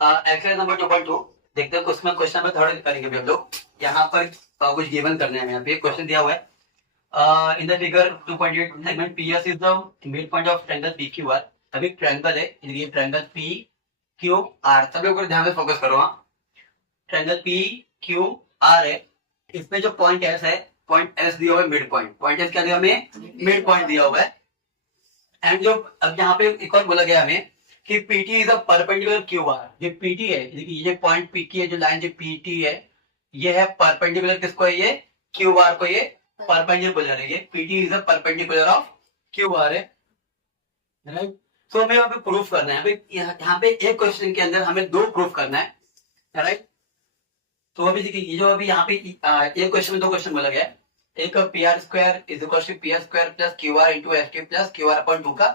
Exercise number 2.2 देखते हैं। उसमें क्वेश्चन नंबर थर्ड करेंगे अभी हम लोग। यहाँ पर कुछ गिवन करने हैं। यहाँ पे क्वेश्चन दिया हुआ है in the figure 2.8 segment PS is the mid point of triangle PQR. अभी ट्रायंगल है, ये ट्रायंगल पी क्यू आर, सब लोग ध्यान से फोकस करो। हाँ, ट्रायंगल पी क्यू आर है। इसमें जो पॉइंट एस है, पॉइंट एस दिया हुआ है मिड पॉइंट। पॉइंट एस क्या दिया हमें? मिड पॉइंट दिया हुआ है। एंड जो अब यहाँ पे एक और बोला गया हमें कि PT is a perpendicular Q R. जो PT है, ये जो पॉइंट पी की है, जो लाइन जो PT है, ये है परपेंडिकुलर किसको है? ये क्यू आर को। ये परपेंडिकुलर है। ये PT is a perpendicular of Q R है, राइट। तो हमें यहाँ पे प्रूफ करना है। यहाँ पे एक क्वेश्चन के अंदर हमें दो प्रूफ करना है, राइट। तो अभी देखिए, ये जो अभी यहाँ पे एक क्वेश्चन में दो क्वेश्चन बोला गया है। एक P R square is equal to P R square plus Q R into S T plus Q R upon 2 का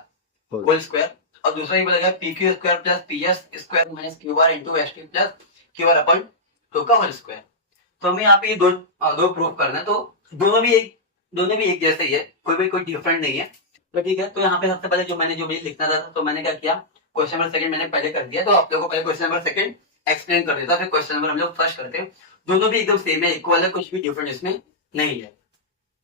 होल स्क्वायर, और दूसरा ये बोला गया P Q square plus P S square minus Q R into S T plus Q R upon 2 का whole square. तो हमें यहाँ पे ये दो प्रूफ करना है। तो दोनों भी एक जैसे ही है, कोई डिफरेंट नहीं है। तो ठीक है, तो यहाँ पे सबसे पहले जो मुझे लिखना था, तो मैंने क्या किया, क्वेश्चन नंबर सेकंड मैंने पहले कर दिया। तो आप लोगों को पहले क्वेश्चन नंबर सेकंड एक्सप्लेन कर देता, फिर क्वेश्चन नंबर हम लोग फर्स्ट करते हैं। दोनों भी एकदम सेम है, इक्वल है, कुछ भी डिफरेंट इसमें नहीं है।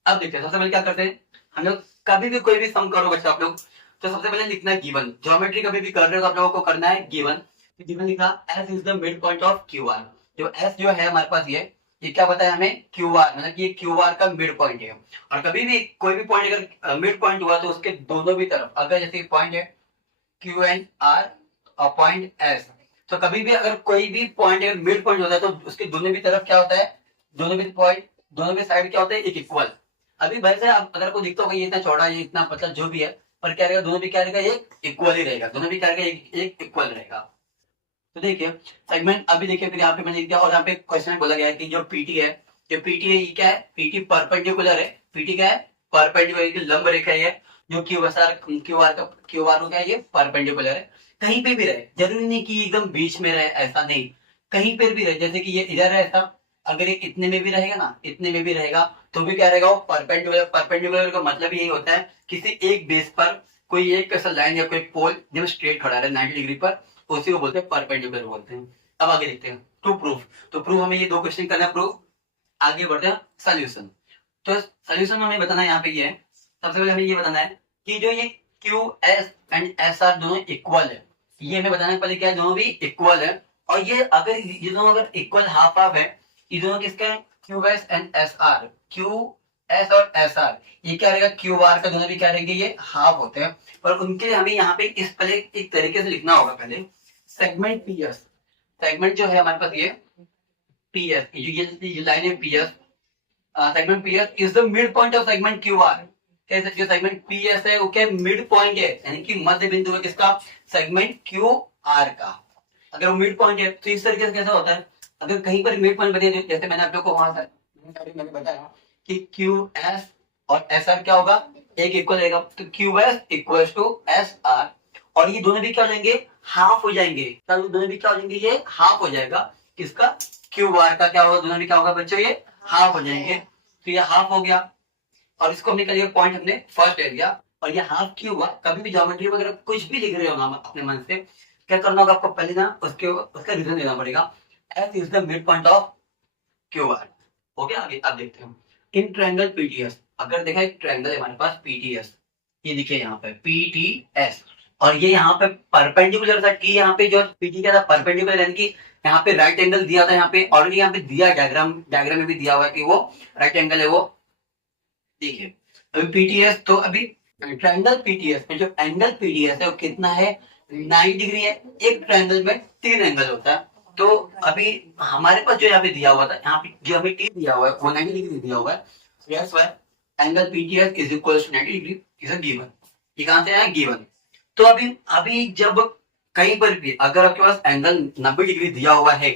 अब देखते हैं, सबसे पहले क्या करते हैं हम लोग। कभी भी कोई भी सम करो बच्चा आप लोग, तो सबसे पहले लिखना है गिवन। ज्योमेट्री कभी भी कर रहे हो तो आप लोगों को करना है गिवन। गिवन लिखा S is the mid point of Q R. जो एस जो है हमारे पास, ये क्या बताया हमें? क्यू आर, मतलब ये क्यू आर का मिड पॉइंट है। और कभी भी कोई भी पॉइंट अगर मिड पॉइंट हुआ तो उसके दोनों भी तरफ, अगर जैसे पॉइंट है क्यू एंड आर और पॉइंट एस, तो कभी भी अगर कोई भी पॉइंट अगर मिड पॉइंट होता है तो उसके दोनों भी तरफ क्या होता है? दोनों भी साइड क्या होता है? एक इक्वल। अभी वैसे अगर आपको दिखता होगा ये इतना चौड़ा, ये इतना पतला, जो भी है, पर क्या रहेगा? दोनों भी क्या रहेगा? एक इक्वल ही रहेगा। दोनों भी क्या रहेगा? एक इक्वल रहेगा। तो देखिए सेगमेंट, अभी देखिए फिर यहाँ पे मैंने दिया, और यहाँ पे क्वेश्चन में बोला गया है कि जो पीटी है, ये क्या है? पीटी परपेंडिकुलर है। पीटी क्या है? परपेंडिकुलर, लंब रेखा है। जो क्यू आर क्या है? ये परपेंडिकुलर है। कहीं पे भी रहे, जरूरी नहीं कि एकदम बीच में रहे, ऐसा नहीं, कहीं पर भी रहे। जैसे कि ये इधर है ऐसा, अगर ये इतने में भी रहेगा ना, इतने में भी रहेगा, तो भी क्या रहेगा? वो परपेंडिकुलर। परपेंडिकुलर का मतलब यही होता है किसी एक बेस पर कोई एक ऐसा लाइन या कोई पोल जब स्ट्रेट खड़ा है 90 डिग्री पर, उसी को बोलते हैं परपेंडिकुलर बोलते हैं। अब आगे देखते हैं टू प्रूफ। तो प्रूफ हमें ये दो क्वेश्चन करना है प्रूफ। आगे बढ़ते हैं सोल्यूशन। तो सोल्यूशन में हमें बताना है यहाँ पे ये है, सबसे पहले हमें ये बताना है कि जो ये Q S and S R दोनों इक्वल है। ये हमें बताना है पहले क्या है? दोनों भी इक्वल है। और ये दोनों अगर इक्वल हाफ हाफ है, ये दोनों किसके हैं? Q S and S R. Q S और एस आर ये क्या रहेगा? क्यू आर का दोनों भी क्या रहेंगे? ये हाफ होते हैं। और उनके लिए हमें यहाँ पे इस पहले एक तरीके से लिखना होगा। पहले सेगमेंट पीएस, सेगमेंट जो है हमारे पास ये पीएस, ये लाइन है PS. Segment PS is the mid point of segment Q R. जो सेगमेंट पीएस है वो क्या? मिड पॉइंट है, यानी कि मध्य बिंदु है किसका? सेगमेंट क्यू आर का। अगर वो मिड पॉइंट है तो इस तरीके से कैसा होता है? अगर कहीं पर मिड पॉइंट बने, जैसे मैंने आप लोग को वहां मैंने बताया कि क्यू एस और एस आर क्या होगा? एक इक्वल रहेगा। तो Q S equal to S R, और ये दोनों भी क्या हो जाएंगे? हाफ हो जाएंगे। क्या दोनों भी क्या हो जाएंगे? ये हाफ हो जाएगा। किसका? क्यू आर का क्या होगा? दोनों भी क्या होगा बच्चों? ये हाफ हो जाएंगे। तो ये हाफ हो गया, और इसको हमने करिए पॉइंट हमने फर्स्ट ले लिया। और ये हाफ क्यों हुआ? कभी भी ज्योमेट्री वगैरह कुछ भी लिख रहे हो ना अपने मन से, क्या करना होगा आपको? पहले ना उसका रीजन देना पड़ेगा। S is the mid point of Q R. Okay, आगे अब देखते हैं इन ट्रायंगल पीटीएस। अगर देखा एक ट्रायंगल है हमारे पास पीटीएस, ये देखिए यहाँ पे पीटीएस, और ये यहाँ पे परपेंडिकुलर था कि यहाँ पे जो पीटी क्या था? परपेंडिकुलर, यानी कि यहाँ पे राइट एंगल दिया था। यहाँ पे ऑलरेडी यहाँ पे दिया, डायग्राम में भी दिया हुआ है कि वो राइट एंगल है वो। देखिए अभी पीटीएस, तो अभी ट्रायंगल पीटीएस में जो एंगल पीटीएस है वो कितना है? 90 डिग्री है। एक ट्रायंगल में 3 एंगल होता है। तो अभी हमारे पास जो यहाँ पे दिया हुआ था, यहाँ पे जो हमें टी दिया हुआ है वो 90 डिग्री दिया हुआ है। That's why angle PTS is equal to 90 degree is a given. ये कहां से आया? गिवन। तो अभी जब कहीं पर भी अगर आपके पास एंगल 90 डिग्री दिया हुआ है,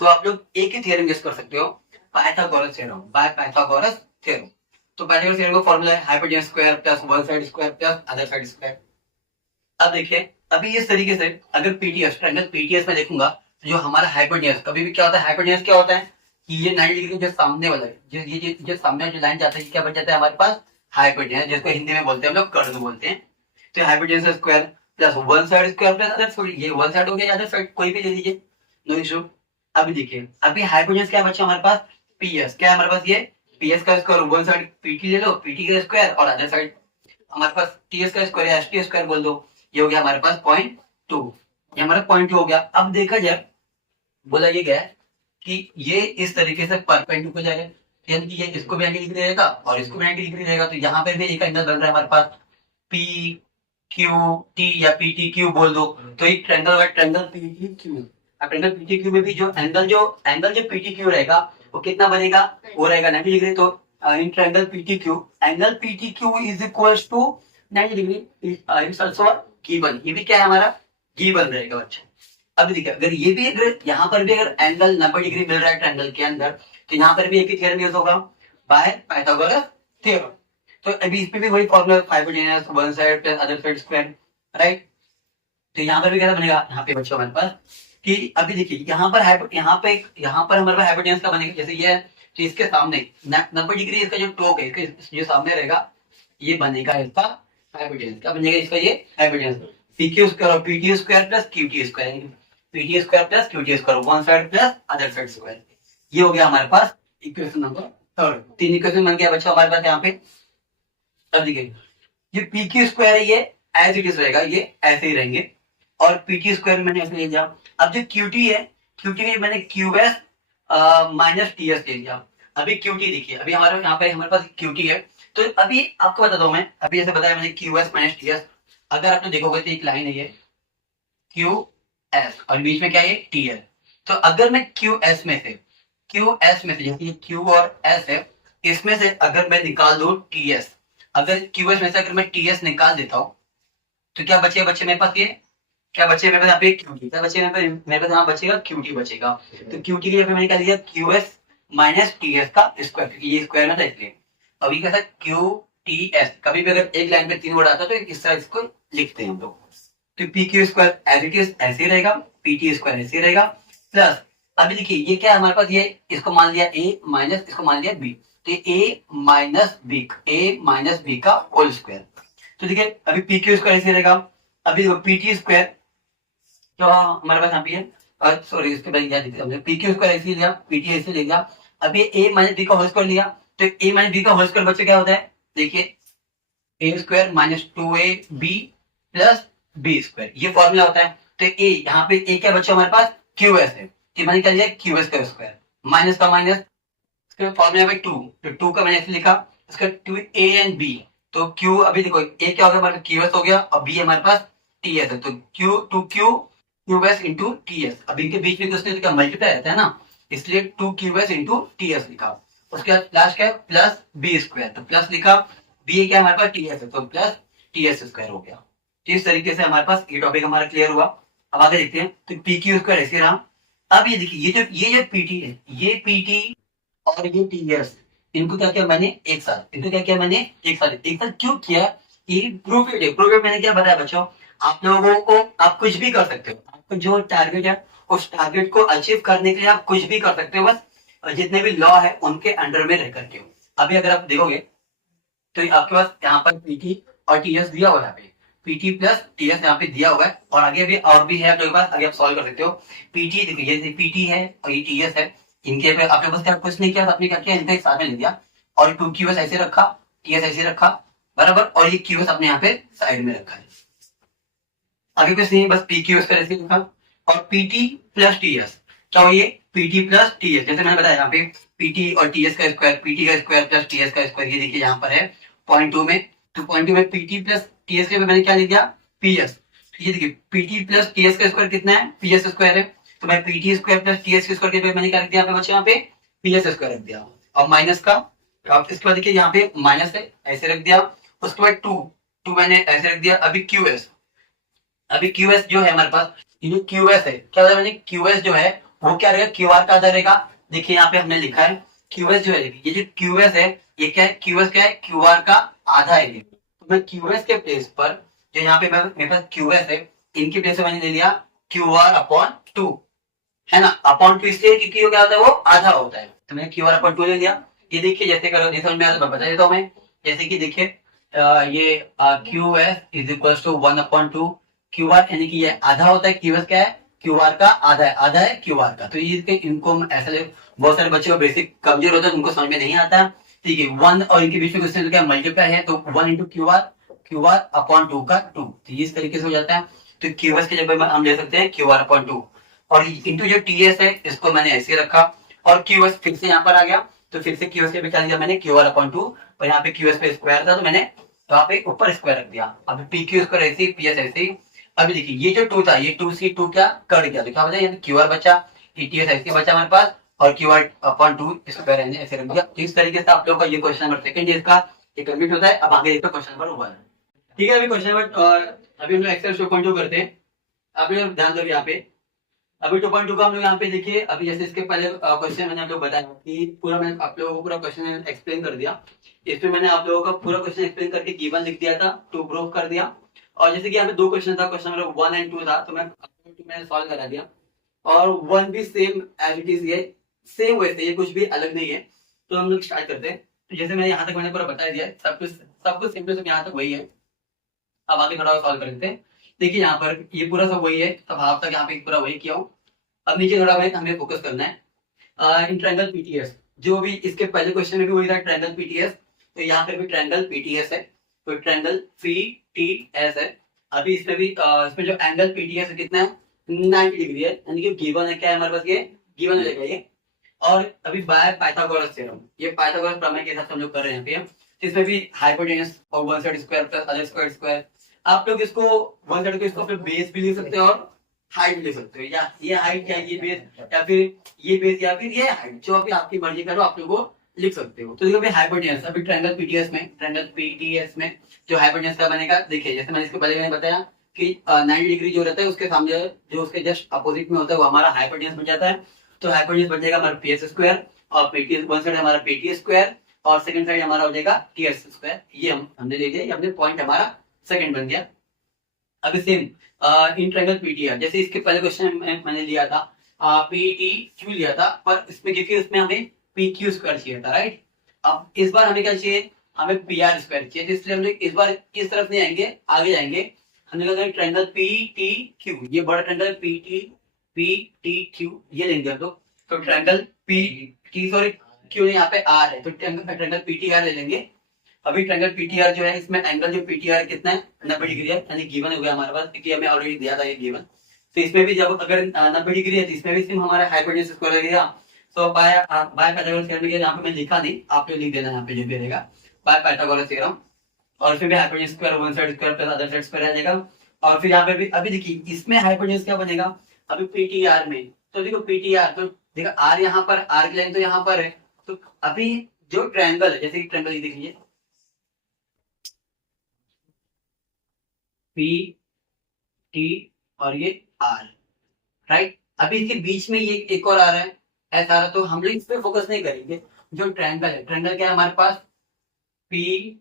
तो आप लोग एक ही थ्योरम यूज कर सकते हो, Pythagoras theorem, by Pythagoras theorem. तो पाइथागोरस थ्योरम का फॉर्मूला है hypotenuse square plus one side square plus other side square. अब देखिए अभी इस तरीके से अगर पीटीएस, ट्रायंगल पीटीएस में देखूंगा, तो जो हमारा हाइपोटेन्यूज, कभी भी क्या होता है? हाइपोटेन्यूज क्या होता है कि ये 90 डिग्री जो सामने वाला है, जो सामने जो लाइन जाता है, क्या बन जाता है हमारे पास? हाइपोटेन्यूज, जिसको हिंदी में बोलते हैं हम लोग, कर्व बोलते हैं। तो hypotenuse square plus one side square plus other side, ये वन साइड हो गया, अदर साइड कोई भी ले लीजिए, नो इशू। अभी देखिए अभी हाइपोटेन्यूज क्या बचा हमारे पास, पीएस, क्या है हमारे पास ये पीएस का स्क्वायर, वन साइड पीटी ले लो, पीटी का स्क्वायर, और अदर साइड हमारे पास टीएस का स्क्वायर या एसटी स्क्वायर बोल दो, ये हो गया हमारे पास 0.2, ये हमारा 0.2 हो गया। अब देखा जाए, बोला ये गया कि ये इस तरीके से परपेंडिकुलर है, यानी कि ये इसको भी 90 डिग्री रहेगा और इसको भी 90 डिग्री रहेगा, तो यहाँ पर भी एक एंगल बन रहा है हमारे पास पी क्यू टी या पी टी क्यू बोल दो, तो एक ट्रायंगल है, ट्रायंगल पी टी क्यू। अब ट्रायंगल पी टी क्यू में भी जो एंगल जो पी टी क्यू रहेगा वो कितना बनेगा, वो रहेगा 90 डिग्री। तो in triangle P T Q, angle P T Q is equals to 90 degree, is also given, ये भी क्या है हमारा गिवन रहेगा बच्चा। अब देखिए अगर ये भी, अगर यहाँ पर भी अगर एंगल 90 डिग्री मिल रहा है ट्रायंगल के अंदर, तो यहाँ पर भी एक ही थ्योरम यूज होगा, बाय पाइथागोरस थ्योरम। तो अभी इसमें भी वही formula, hypotenuse one side plus other side square, right. तो यहाँ पर भी क्या बनेगा, यहाँ पे बच्चों हमारे पास कि अभी देखिए यहाँ पर हमारे पास हाइपोटेन्यूज का बनेगा, जैसे ये है तो इसके सामने 90 डिग्री इसका जो टॉप है, जो सामने रहेगा, ये बनेगा इसका हाइपोटेन्यूज, क्या बनेगा इसका, ये हाइपोटेन्यूज पीक्यू स्क्वायर और PT square plus QT square, PT square plus QT square, one side plus other side square. ये हो गया हमारे पास इक्वेशन नंबर थर्ड। 3 इक्वेशन बन गया बच्चों हमारे पास यहाँ पे। अब देखिए ये पी क्यू स्क्वायर है, ये एज इट इज रहेगा, ये ऐसे ही रहेंगे, और पीटी स्क्वायर मैंने ऐसे ले लिया। अब जो क्यूटी है, क्यूटी में मैंने क्यूएस माइनस टीएस ले लिया। अभी क्यूटी देखिए, अभी हमारे यहाँ पे हमारे पास क्यूटी है, तो अभी आपको बता दो मैं, अभी जैसे बताया मैंने क्यूएस माइनस टीएस, अगर आपने देखोगे तो एक लाइन है ये क्यू एस और बीच में क्या है टी है, तो अगर मैं क्यू एस में से जैसे क्यू और एस है, इसमें से अगर मैं निकाल दूं टी एस, अगर क्यू एस में से अगर मैं टी एस निकाल देता हूं, तो क्या बचेगा बच्चे मेरे पास, ये क्या बचे मेरे पास यहाँ पे क्यूटी, क्या बचे मेरे पास यहाँ बचेगा क्यूटी बचेगा। तो क्यूटी के लिए मैंने क्या लिया Q S minus T S का स्क्वायर, क्योंकि ये स्क्वायर में था इसलिए। अभी कैसा क्यू टी एस, कभी भी अगर एक लाइन पे 3 वर्ड आता है तो इस तरह इसको लिखते हैं हम लोग। तो P Q square as it is ऐसे ही रहेगा, पी टी स्क्वायर ऐसे ही रहेगा, प्लस अभी देखिए ये क्या है हमारे पास, ये इसको मान लिया ए माइनस इसको मान लिया बी, तो ए माइनस बी का होल स्क्वायर। तो देखिए अभी पी क्यू स्क्वायर ऐसे रहेगा, अभी पी टी स्क्वायर जो हमारे पास यहाँ पे है, सॉरी इसके बाद क्या लिखते हैं, पी क्यू स्क्वायर ऐसे लिया, पी टी ऐसे ले लिया, अभी ए माइनस बी का होल स्क्वायर लिया, तो ए माइनस बी का होल स्क्वायर बच्चे क्या होता है, देखिए A square minus 2a B plus B square, ये फॉर्मूला होता है। तो ए यहाँ पे ए क्या बच्चा हमारे पास क्यू एस है, मैंने क्या लिया क्यू एस का स्क्वायर, माइनस का माइनस, फॉर्मूला में 2, तो 2 का मैंने ऐसे लिखा, इसका 2a एंड b, तो q अभी देखो a क्या हो गया हमारे क्यू एस हो गया, और b हमारे पास टी एस है, तो Q S into T S, अभी इनके बीच में उसने लिखा मल्टीप्लाई रहता है ना, इसलिए 2 इंटू टी एस लिखा। उसके बाद लास्ट क्या है प्लस बी स्क्वायर, तो प्लस लिखा, बी क्या हमारे पास टी एस है, तो प्लस टी एस स्क्वायर हो गया। इस तरीके से हमारे पास ये टॉपिक हमारा क्लियर हुआ। अब आगे देखते हैं, तो पी क्यू स्क्वायर ऐसे रहा। अब ये देखिए ये जो पीटी है, ये पीटी और ये टीएस, इनको क्या किया मैंने एक साथ, क्यों किया, ये प्रूफ इट मैंने क्या बताया बच्चों, आप लोगों को आप कुछ भी कर सकते हो, आपको जो टारगेट है उस टारगेट को अचीव करने के लिए आप कुछ भी कर सकते हो, बस जितने भी लॉ है उनके अंडर में रह करके। अभी अगर आप देखोगे तो आपके पास यहाँ पर पीटी और टीएस दिया हुआ है, यहाँ पे पीटी प्लस टीएस यहाँ पे दिया हुआ है, और आगे भी और भी है आपके पास, आगे आप सॉल्व कर सकते हो। पीटी देखिए ये पीटी है और ये टीएस है, इनके पे आपने बस क्या कुछ नहीं किया, आपने क्या किया इनका एक साथ में ले दिया, और 2 क्यूएस ऐसे रखा, टीएस ऐसे रखा बराबर, और ये क्यूएस आपने यहाँ पे साइड में रखा है। आगे कुछ नहीं, बस पी क्यूएस ऐसे लिखा, और पीटी प्लस टीएस क्या हो, ये पीटी प्लस टीएस, जैसे मैंने बताया यहाँ पे पीटी और टीएस का स्क्वायर, पीटी का स्क्वायर प्लस टीएस का स्क्वायर, ये देखिए यहाँ पर है 0.2 में, तो 0.2 में पीटी प्लस टीएस के मैंने क्या लिख दिया पीएस, ये देखिए पीटी प्लस टीएस का स्क्वायर कितना है पीएस स्क्वायर है, तो मैं PT square plus TS square के मैंने क्या लिख दिया यहाँ पे बच्चे, यहाँ पे पीएस स्क्वायर रख दिया, और माइनस का, इसके बाद देखिए यहाँ पे माइनस है ऐसे रख दिया, उसके बाद 2 मैंने ऐसे रख दिया। अभी क्यूएस जो है हमारे पास, ये क्यूएस है, क्या होता है मैंने क्यूएस जो है वो क्या रहेगा, क्यूआर का आधा रहेगा। देखिए यहाँ पे हमने लिखा है क्यूएस जो है, ये जो क्यूएस है ये क्या है, क्यूएस क्या है क्यूआर का आधा है, तो मैं क्यूएस के प्लेस पर जो यहाँ पे मेरे पास क्यूएस है, इनकी प्लेस मैंने ले लिया क्यूआर अपॉन 2, है ना, अपॉन 2 इसलिए क्योंकि क्या होता है वो आधा होता है, तो मैंने क्यूआर अपॉन 2 ले लिया। ये देखिए जैसे करो, जैसे मैं बता देता हूँ मैं, जैसे कि देखिए ये QS is equal to 1/2 Q R यानी कि ये आधा होता है, क्यू एस क्या है, क्यू आर का आधा है, आधा है क्यू आर का। तो ये इनको हम ऐसा बहुत सारे बच्चों का बेसिक कमजोर होता है, उनको समझ में नहीं आता। ठीक है, 1 और इनके बीच में क्वेश्चन तो क्या मल्टीप्लाई है, तो 1 इंटू क्यू आर अपॉन 2 का 2, तो इस तरीके से हो जाता है। तो क्यू एस की जगह हम ले सकते हैं क्यू आर अपॉन 2, और इंटू जो टी एस है इसको मैंने ऐसे रखा, और क्यू एस फिर से यहाँ पर आ गया, तो फिर से क्यू एस के क्या दिया मैंने, क्यू आर अपॉन 2, और यहाँ पे क्यू एस पे स्क्वायर था तो मैंने वहां पे ऊपर स्क्वायर रख दिया। अभी पी क्यू स्क्वायर ऐसे ही, पी एस ऐसे ही। अभी देखिए ये जो 2 था, ये 2 से 2 क्या कट गया, तो क्या बचा, क्यू आर बचा, टी एस ऐसे बचा हमारे पास, और क्यू आर अपॉन 2 स्क्वायर ऐसे रख दिया। तो इस तरीके से आप लोगों का ये क्वेश्चन नंबर सेकंड इसका ये कंप्लीट होता है। अब आगे देखते हैं क्वेश्चन नंबर 1। ठीक है, अभी क्वेश्चन नंबर अभी हम लोग एक्सेल 2.2 करते हैं। अभी आप ध्यान दो यहाँ पे, अभी 2.2 का हम लोग यहाँ पे देखिए, अभी जैसे इसके पहले क्वेश्चन मैंने आप लोग बताया कि पूरा मैंने आप लोगों को पूरा क्वेश्चन एक्सप्लेन कर दिया। इसमें मैंने आप लोगों का पूरा क्वेश्चन एक्सप्लेन करके गिवन लिख दिया था, टू प्रूव कर दिया। और जैसे कि यहाँ पे 2 क्वेश्चन था, क्वेश्चन नंबर 1 एंड 2 था, तो मैंने सॉल्व करा दिया। और 1 भी सेम एज इट इज, ये सेम वैसे, ये कुछ भी अलग नहीं है। तो हम लोग स्टार्ट करते हैं। तो जैसे मैंने यहाँ तक मैंने पूरा बता दिया, सब कुछ सिंपल यहाँ तक वही है। अब आगे थोड़ा सॉल्व कर लेते हैं। देखिए यहाँ पर ये पूरा सब वही है, तब हाफ तक यहाँ पे पूरा वही किया हूँ। अब नीचे थोड़ा हमें फोकस करना है इन ट्रायंगल पीटीएस, जो भी इसके पहले क्वेश्चन में भी वही था ट्रायंगल पीटीएस, तो यहाँ पे भी ट्रायंगल पीटीएस है, तो ट्रायंगल पीटीएस है। अभी इसमें भी इसमें जो एंगल पीटीएस कितना है, 90 डिग्री है, यानी कि गिवन है, क्या है हमारे पास, ये गिवन हो जाएगा ये। और अभी बाय पाइथागोरस थ्योरम, ये पाइथागोरस प्रमेय के हिसाब से हम लोग कर रहे हैं यहाँ पे। इसमें भी हाइपोटेनस और one side square plus other square square, आप लोग इसको वन साइड को इसको अपने बेस भी लिख सकते हो और हाइट ले सकते हो, या ये हाइट या ये बेस, या फिर ये बेस या फिर ये हाइट, जो अभी आपकी मर्जी करो आप लोग वो लिख सकते हो। तो देखो अभी हाइपोटेनस, अभी ट्रायंगल पीटीएस में जो हाइपोटेनस का बनेगा, देखिए जैसे मैंने इसके पहले मैंने बताया कि 90 डिग्री जो रहता है उसके सामने जो उसके जस्ट अपोजिट में होता है वो हमारा हाइपोटेनस बन जाता है। तो हाइपोटेनस बन जाएगा हमारा पीएस स्क्वायर, और पीटीएस वन साइड हमारा पीटी स्क्वायर, और सेकंड साइड हमारा हो जाएगा टीएस स्क्वायर। ये हमने ले लिया, ये हमने पॉइंट हमारा सेकंड बन गया। अभी सेम इन ट्रायंगल पीटीआर, जैसे इसके पहले क्वेश्चन मैंने लिया था पीटी क्यू लिया था, पर इसमें क्योंकि उसमें हमें पी क्यू स्क्वायर चाहिए था, राइट। अब इस बार हमें क्या चाहिए, हमें पी आर स्क्वायर चाहिए, इसलिए हम लोग इस बार इस तरफ नहीं आएंगे, आगे जाएंगे। हमने कहा ट्रायंगल पी टी क्यू, ये बड़ा ट्रायंगल पी टी क्यू ये लेंगे हम लोग। तो triangle P T sorry Q नहीं, यहाँ पे आर है, तो ट्रायंगल पी टी आर ले लेंगे। अभी ट्रायंगल पीटीआर जो है, इसमें एंगल जो पीटीआर कितना है, 90 डिग्री है, यानी गिवन हो गया हमारे पास, क्योंकि हमें ऑलरेडी दिया था ये गिवन। तो इसमें भी जब अगर 90 डिग्री है तो इसमें भी सिर्फ हमारा हाइपोटेनस स्क्वायर लगेगा। तो बाय पाइथागोरस थ्योरम के, यहाँ पे मैं लिखा नहीं, आप लोग लिख देना यहाँ पे जो भी रहेगा, बाय पाइथागोरस थ्योरम। और फिर भी hypotenuse square one side square plus other side square आ जाएगा। और फिर यहाँ पे भी अभी देखिए इसमें हाइपोटेनस क्या बनेगा, अभी पीटीआर में, तो देखो पीटीआर, तो देखो आर यहाँ पर, आर की लाइन तो यहाँ पर है, तो अभी जो ट्रायंगल है, जैसे कि ट्रायंगल ये देख लीजिए पी टी और ये आर, राइट। अभी इसके बीच में ये एक और आ रहा है एस आ रहा है, तो हम लोग इस पे फोकस नहीं करेंगे। जो ट्रायंगल है, ट्रायंगल क्या है हमारे पास, पी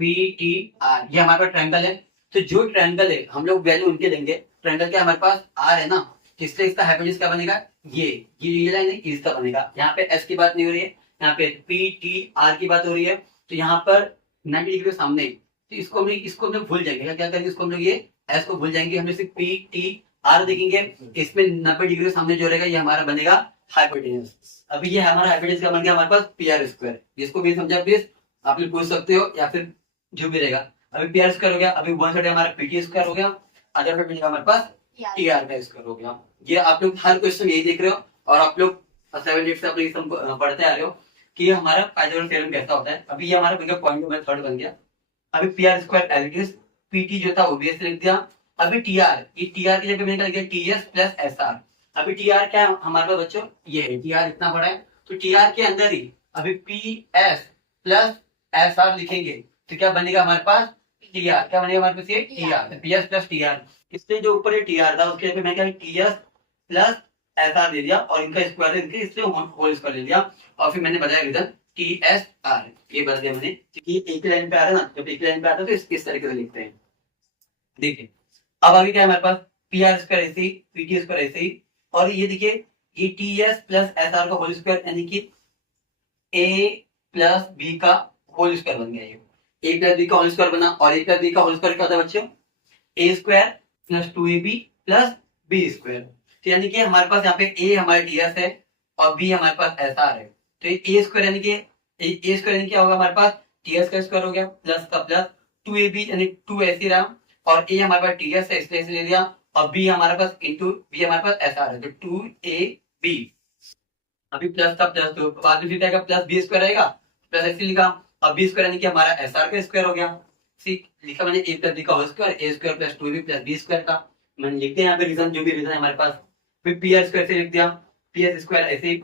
पी टी आर, ये हमारे पास ट्रायंगल है। तो जो ट्रायंगल है हम लोग वैल्यू उनके देंगे। ट्रायंगल क्या हमारे पास आर है ना, तो इसलिए इसका हाइपोटेनस क्या बनेगा, ये लाइन है, इसका बनेगा। यहाँ पे एस की बात नहीं हो रही है, यहाँ पे पी टी आर की बात हो रही है। तो यहाँ पर 90 डिग्री के सामने, तो इसको हम लोग भूल जाएंगे, क्या करेंगे, इसको हम लोग ये एस को भूल जाएंगे, हम लोग सिर्फ पी टी आर देखेंगे। इसमें 90 डिग्री के सामने जो रहेगा ये हमारा बनेगा हाइपोटेनस। अभी ये हमारा हाइपोटेनस का बन गया हमारे पास पी आर स्क्वायर। जिसको भी समझा प्लीज आप लोग पूछ सकते हो, या फिर जो भी रहेगा। अभी पी आर स्क्वायर हो गया, अभी वन साइड हमारा पीटी स्क्वायर हो गया, अदर साइड बनेगा हमारे पास टी आर का स्क्वायर हो गया। ये आप लोग हर क्वेश्चन यही देख रहे हो, और आप लोग 7 से आप लोग पढ़ते आ रहे हो कि हमारा पाइथागोरस थ्योरम कैसा होता है। अभी ये हमारा बन गया पॉइंट नंबर 3 बन गया। अभी P R square as it is, PT जो था ओबीएस लिख दिया। अभी टीआर, ये टीआर की जगह मैंने लिखा टीएस प्लस एसआर। अभी टीआर क्या है हमारे पास बच्चों, ये है टीआर इतना बड़ा है, तो टीआर के अंदर ही अभी पी एस प्लस एसआर लिखेंगे, तो क्या बनेगा हमारे पास टीआर, क्या बनेगा हमारे पास ये TR, P S plus TR. इससे जो ऊपर टीआर था उसके मैं क्या टीएस प्लस एसआर दे दिया, और इनका स्क्वायर इनके इसलिए होल स्क्वायर ले दिया, और फिर मैंने बताया रीजन टी एस आर, ये बता दिया मैंने, क्योंकि एक लाइन पे आ रहा है ना, जब एक लाइन पे आता है तो इस तरीके से लिखते हैं। देखिए अब आगे क्या है हमारे पास, पी आर स्क्वायर ऐसे ही, पीटी स्क्वायर ऐसे ही, और ये देखिए ये T S plus S R का होल स्क्वायर, यानी कि ए प्लस बी का होल स्क्वायर बन गया। ये ए प्लस बी का होल स्क्वायर बना, और ए प्लस बी का होल स्क्वायर क्या होता है बच्चों, A square plus 2ab plus B square. तो यानी कि हमारे पास यहाँ पे ए हमारे टीएस है और बी हमारे पास एस आर है। तो ए स्क्वायर यानी कि ए स्क्वायर यानी क्या होगा हमारे पास टीएस का स्क्वायर हो गया प्लस का प्लस 2ab यानी 2ac रहा और ए हमारे पास टीएस है इसलिए ले लिया और बी हमारे पास इंटू बी हमारे पास एस आर है तो 2ab। अभी प्लस का प्लस तो बाद में फिर आएगा प्लस बी स्क्वायर आएगा प्लस ऐसे लिखा अब बी स्क्वायर यानी कि हमारा एस आर का स्क्वायर हो गया। ठीक लिखा मैंने ए प्लस बी का whole square A square plus 2ab plus B square का मैंने लिखते हैं यहाँ पे रीजन जो भी रीजन है हमारे पास। फिर पी आर स्क्वायर से लिख दिया पी एस स्क्वायर ऐसे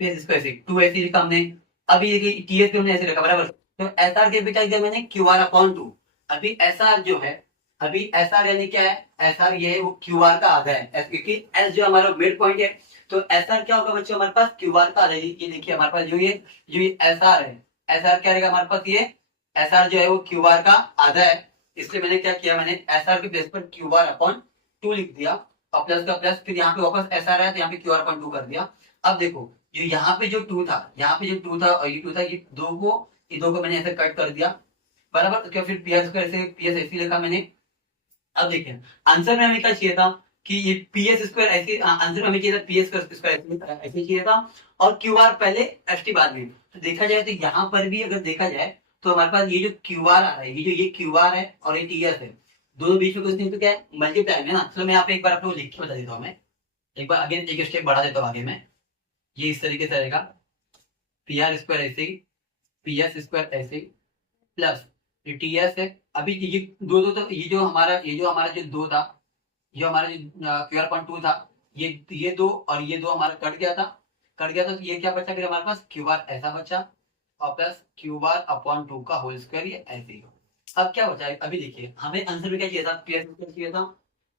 पी एस स्क्वायर से 2 ऐसे लिखा हमने। अभी ये टी एस पे हमने ऐसे रखा बराबर तो एस आर के बेटा लिख दिया मैंने क्यू आर अपॉन 2। अभी एस आर जो है अभी एस आर यानी क्या है एस आर ये है वो क्यू आर का आधा है क्योंकि एस जो हमारा मिड पॉइंट है तो एस आर क्या होगा बच्चों हमारे पास क्यू आर का आधा है। ये देखिए हमारे पास जो ये एस आर है एस आर क्या रहेगा हमारे पास ये एस आर जो है वो क्यू आर का आधा है इसलिए मैंने क्या किया मैंने एस आर के प्लेस पर क्यू आर अपॉन 2 लिख दिया और प्लस का प्लस फिर यहाँ पे वापस एस आर है तो यहाँ पे क्यू आर अपॉन 2 कर दिया। अब देखो जो यहाँ पे जो 2 था यहाँ पे जो 2 था और ये 2 था ये दो को मैंने ऐसे कट कर दिया बराबर तो क्या फिर पीएस को ऐसे पीएस ऐसे लिखा मैंने। अब देखिए आंसर में हमें क्या चाहिए था कि ये पीएस स्क्वायर ऐसे आंसर में हमें चाहिए था पीएस स्क्वायर ऐसे चाहिए था और क्यू आर पहले एस टी बाद में। तो देखा जाए तो यहाँ पर भी अगर देखा जाए तो हमारे पास ये जो क्यू आर आ रहा है ये क्यू आर है और ये टीएस है दोनों बीच में कुछ नहीं तो क्या है मल्टीप्लाई में ना। चलो मैं यहाँ पे एक बार आपको लिख के बता देता हूँ मैं एक बार अगेन एक स्टेप बढ़ा देता हूँ आगे में। ये इस तरीके से रहेगा पी आर स्क्वायर ऐसे पी एस स्क्वायर ऐसे प्लस ये टी एस है। अभी ये दो तो ये जो हमारा जो दो था जो हमारा जो क्यू आर पॉइंट 2 था ये दो और ये दो हमारा कट गया था तो ये क्या बचा फिर हमारे पास क्यू आर ऐसा बचा और प्लस क्यू आर अपॉन 2 का होल स्क्वायर ये ऐसे ही। अब क्या बचा है अभी देखिए हमें आंसर में क्या चाहिए था पी एस स्क्वायर चाहिए था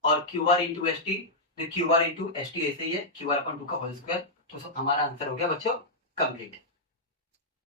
और Q R into S T तो Q R into S T ऐसे ही है क्यू आर अपॉन 2 का होल स्क्वायर तो हमारा आंसर हो गया बच्चों कंप्लीट।